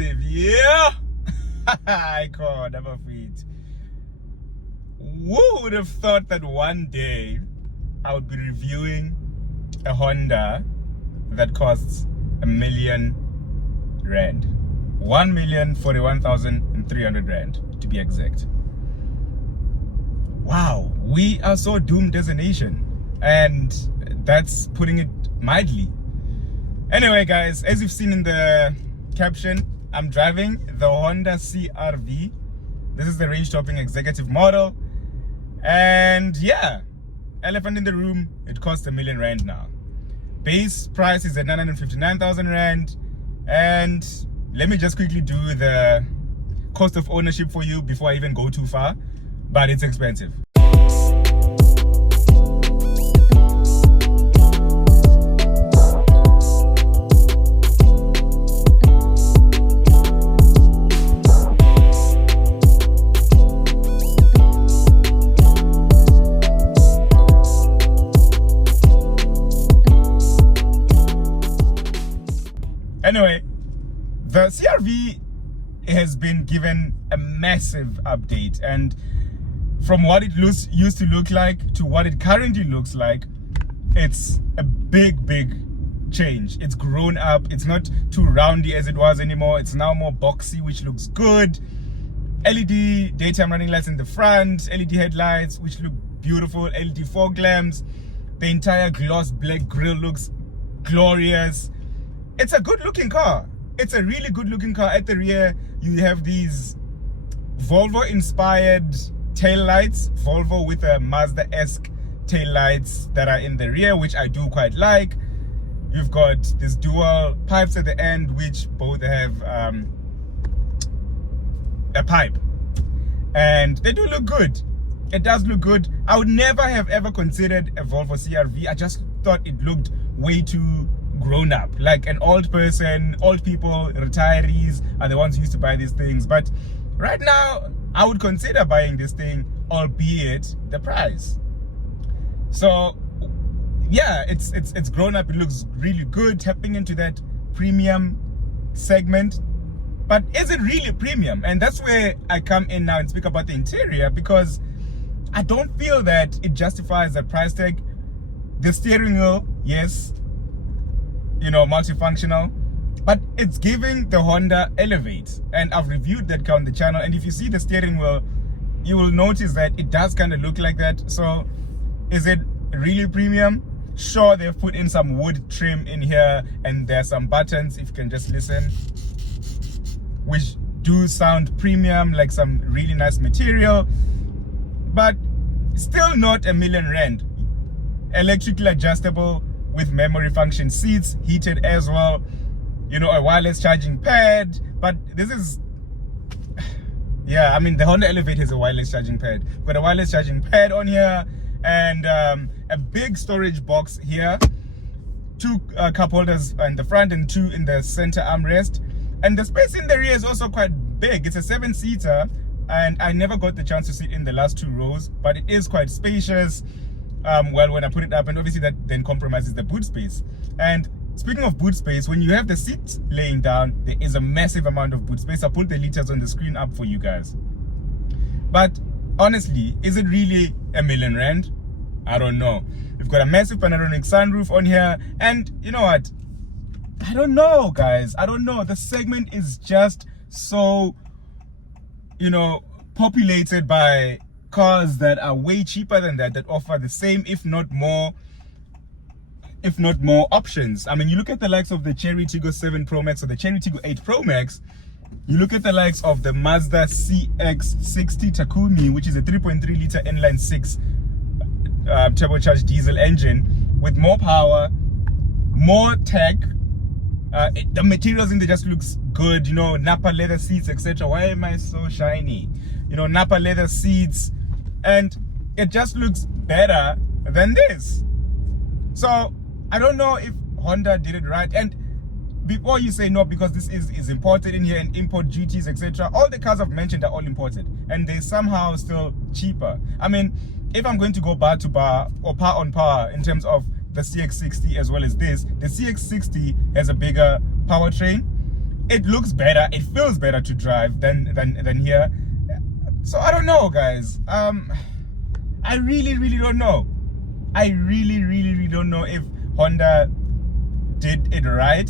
massive, yeah. I can't never feet. Who would have thought that one day I would be reviewing a Honda that costs R1 million, 1,041,300 rand to be exact. Wow, we are so doomed as a nation, and that's putting it mildly. Anyway, guys, as you've seen in the caption, I'm driving the Honda CR-V. This is the range topping executive model, and yeah, elephant in the room, it costs R1 million now. Base price is at 959,000 rand, and let me just quickly do the cost of ownership for you before I even go too far, but it's expensive. Anyway, the CR-V has been given a massive update, and from what it used to look like to what it currently looks like, it's a big change. It's grown up. It's not too roundy as it was anymore. It's now more boxy, which looks good. LED daytime running lights in the front, LED headlights, which look beautiful, LED fog lamps. The entire gloss black grille looks glorious. It's a good looking car. It's a really good looking car. At the rear, you have these Volvo inspired tail lights, Volvo with a Mazda-esque tail lights that are in the rear, which I do quite like. You've got these dual pipes at the end, which both have a pipe, and they do look good. It does look good. I would never have ever considered a Volvo CR-V. I just thought it looked way too grown up, like an old person. Old people, retirees are the ones who used to buy these things. But right now I would consider buying this thing, albeit the price. So yeah, it's grown up. It looks really good, tapping into that premium segment. But is it really premium? And that's where I come in now and speak about the interior, because I don't feel that it justifies the price tag. The steering wheel, yes, you know, multifunctional, but it's giving the Honda Elevate, and I've reviewed that car on the channel, and if you see the steering wheel, you will notice that it does kind of look like that. So is it really premium? Sure, they've put in some wood trim in here, and there's some buttons, if you can just listen, which do sound premium, like some really nice material, but still not R1 million. Electrically adjustable with memory function seats, heated as well, you know, a wireless charging pad. But this is, yeah, I mean, the Honda Elevate has a wireless charging pad. We've got a wireless charging pad on here, and a big storage box here, two cup holders in the front and two in the center armrest, and the space in the rear is also quite big. It's a 7-seater, and I never got the chance to sit in the last 2 rows, but it is quite spacious. Well, when I put it up, and obviously that then compromises the boot space. And speaking of boot space, when you have the seat laying down, there is a massive amount of boot space. I put the liters on the screen up for you guys. But honestly, is it really R1 million? I don't know. We've got a massive panoramic sunroof on here, and you know what? I don't know, guys. I don't know. The segment is just so, you know, populated by cars that are way cheaper than that offer the same, if not more options. I mean, you look at the likes of the Chery Tiggo 7 Pro Max or the Chery Tiggo 8 Pro Max, you look at the likes of the Mazda CX-60 Takumi, which is a 3.3 liter inline-6 turbocharged diesel engine with more power, more tech. The materials in there just looks good, you know, Napa leather seats, etc. Why am I so shiny? You know, Napa leather seats, and it just looks better than this. So I don't know if Honda did it right. And before you say no, because this is imported in here and import duties, etc., all the cars I've mentioned are all imported, and they're somehow still cheaper. I mean, if I'm going to go bar to bar or par on par in terms of the CX-60 as well as this, the CX-60 has a bigger powertrain. it looks better, it feels better to drive than here. So I don't know, guys. I really don't know. I really don't know if Honda did it right.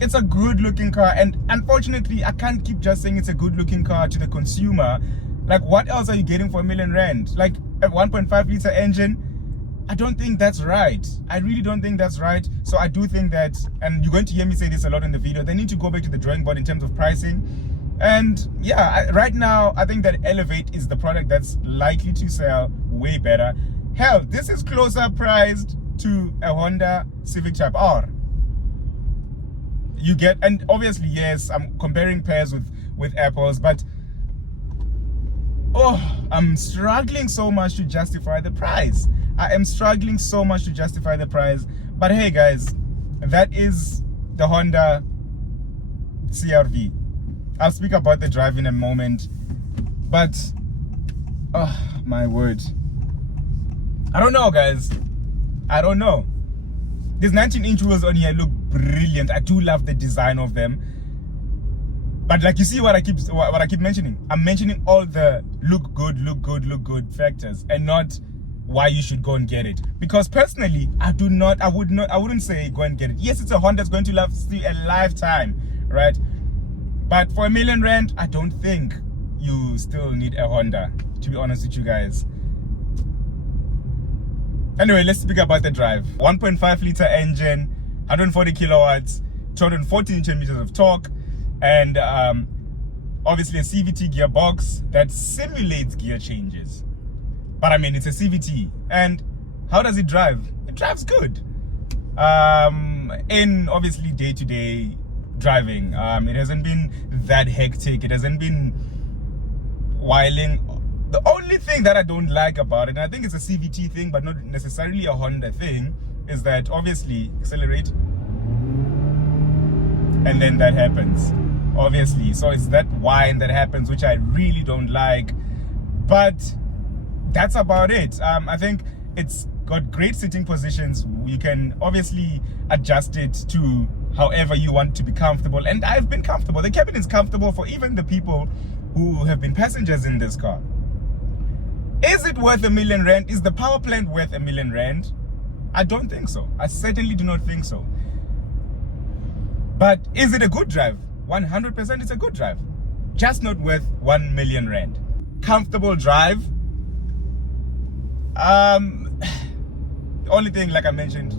It's a good looking car, and unfortunately I can't keep just saying it's a good looking car to the consumer. Like, what else are you getting for R1 million? Like a 1.5 liter engine? I don't think that's right. I really don't think that's right. So I do think that, and you're going to hear me say this a lot in the video, they need to go back to the drawing board in terms of pricing. And yeah, right now I think that Elevate is the product that's likely to sell way better. Hell, this is closer priced to a Honda Civic Type R. You get, and obviously yes, I'm comparing pairs with apples, but I'm struggling so much to justify the price. I am struggling so much to justify the price. But hey guys, that is the Honda CR-V. I'll speak about the drive in a moment, but oh my word, I don't know, guys. I don't know. These 19-inch wheels on here look brilliant. I do love the design of them, but like, you see what I keep mentioning. I'm mentioning all the look good factors, and not why you should go and get it. Because personally, I wouldn't say go and get it. Yes, it's a Honda, it's going to last you a lifetime, right? But for R1 million, I don't think you still need a Honda, to be honest with you guys. Anyway, let's speak about the drive. 1.5 liter engine, 140 kilowatts, 240 Newton meters of torque, and obviously a CVT gearbox that simulates gear changes. But I mean, it's a CVT. And how does it drive? It drives good. In obviously day-to-day driving, it hasn't been that hectic. It hasn't been whiling. The only thing that I don't like about it, and I think it's a CVT thing, but not necessarily a Honda thing, is that obviously accelerate, and then that happens, obviously. So it's that whine that happens, which I really don't like. But that's about it. I think it's got great sitting positions. You can obviously adjust it to however you want to be comfortable, and I've been comfortable. The cabin is comfortable for even the people who have been passengers in this car. Is it worth R1 million? Is the power plant worth R1 million? I don't think so. I certainly do not think so. But is it a good drive? 100% it's a good drive. Just not worth R1 million. Comfortable drive. The only thing, like I mentioned,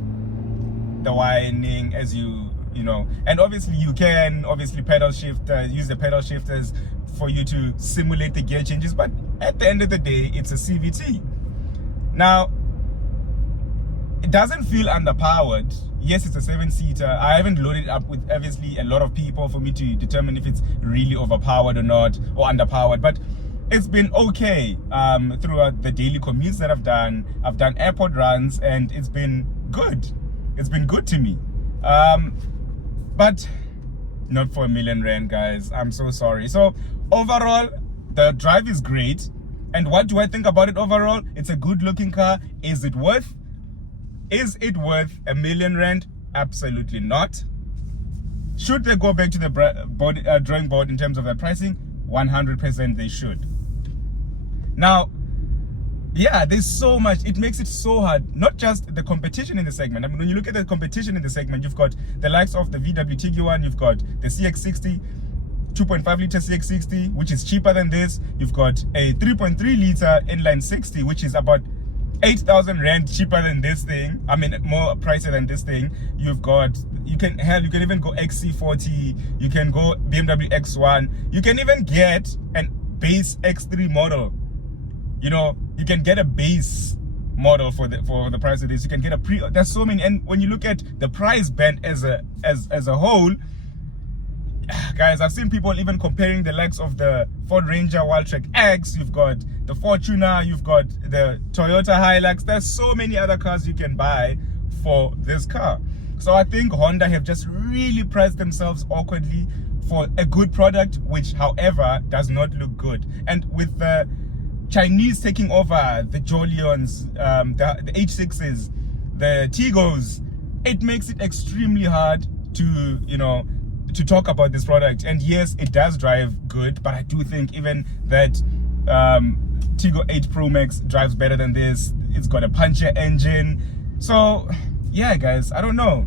the whining, as you know, and obviously you can obviously pedal shift, use the pedal shifters for you to simulate the gear changes, but at the end of the day, it's a CVT. Now, it doesn't feel underpowered. Yes, it's a 7-seater. I haven't loaded it up with obviously a lot of people for me to determine if it's really overpowered or not, or underpowered, but it's been okay throughout the daily commutes that I've done. I've done airport runs, and it's been good. It's been good to me. But not for R1 million, guys. I'm so sorry. So overall, the drive is great. And what do I think about it overall? It's a good looking car. Is it worth R1 million? Absolutely not. Should they go back to the drawing board in terms of their pricing? 100% they should. Now, yeah, there's so much. It makes it so hard. Not just the competition in the segment. I mean, when you look at the competition in the segment, you've got the likes of the VW Tiguan, you've got the CX-60, 2.5 liter CX-60, which is cheaper than this. You've got a 3.3 liter inline 60, which is about 8,000 rand cheaper than this thing. I mean, more pricier than this thing. You've got, you can even go XC40, you can go BMW X1, you can even get an base X3 model. You know, you can get a base model for the price of this. You can get a there's so many. And when you look at the price band as a whole, guys, I've seen people even comparing the likes of the Ford Ranger Wildtrak X. You've got the Fortuner, you've got the Toyota Hilux. There's so many other cars you can buy for this car. So I think Honda have just really priced themselves awkwardly for a good product, which however does not look good. And with the Chinese taking over the Jolions, the H6s, the Tigos, it makes it extremely hard to, you know, to talk about this product. And yes, it does drive good, but I do think even that Tiggo 8 Pro Max drives better than this. It's got a puncher engine. So yeah, guys, I don't know.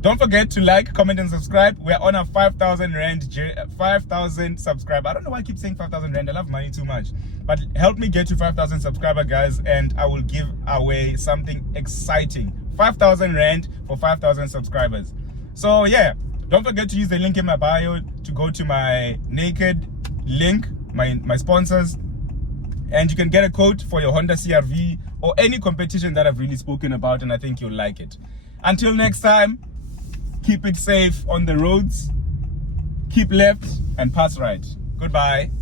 Don't forget to like, comment, and subscribe. We're on a 5,000 subscriber. I don't know why I keep saying 5,000 rand. I love money too much. But help me get to 5,000 subscriber, guys, and I will give away something exciting. 5,000 rand for 5,000 subscribers. So yeah, don't forget to use the link in my bio to go to my Naked link, my sponsors, and you can get a quote for your Honda CR-V or any competition that I've really spoken about, and I think you'll like it. Until next time, keep it safe on the roads, keep left and pass right. Goodbye.